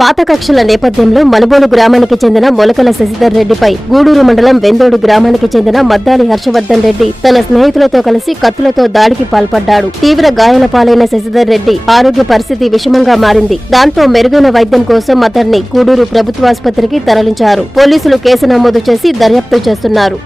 పాత కక్షల నేపథ్యంలో మనుబోలు గ్రామానికి చెందిన మొలకల శశిధర్ రెడ్డిపై గూడూరు మండలం వెందోడు గ్రామానికి చెందిన మద్దాలి హర్షవర్ధన్ రెడ్డి తన స్నేహితులతో కలిసి కత్తులతో దాడికి పాల్పడ్డాడు. తీవ్ర గాయాల పాలైన శశిధర్ రెడ్డి ఆరోగ్య పరిస్థితి విషమంగా మారింది. దాంతో మెరుగైన వైద్యం కోసం అతన్ని గూడూరు ప్రభుత్వాసుపత్రికి తరలించారు. పోలీసులు కేసు నమోదు చేసి దర్యాప్తు చేస్తున్నారు.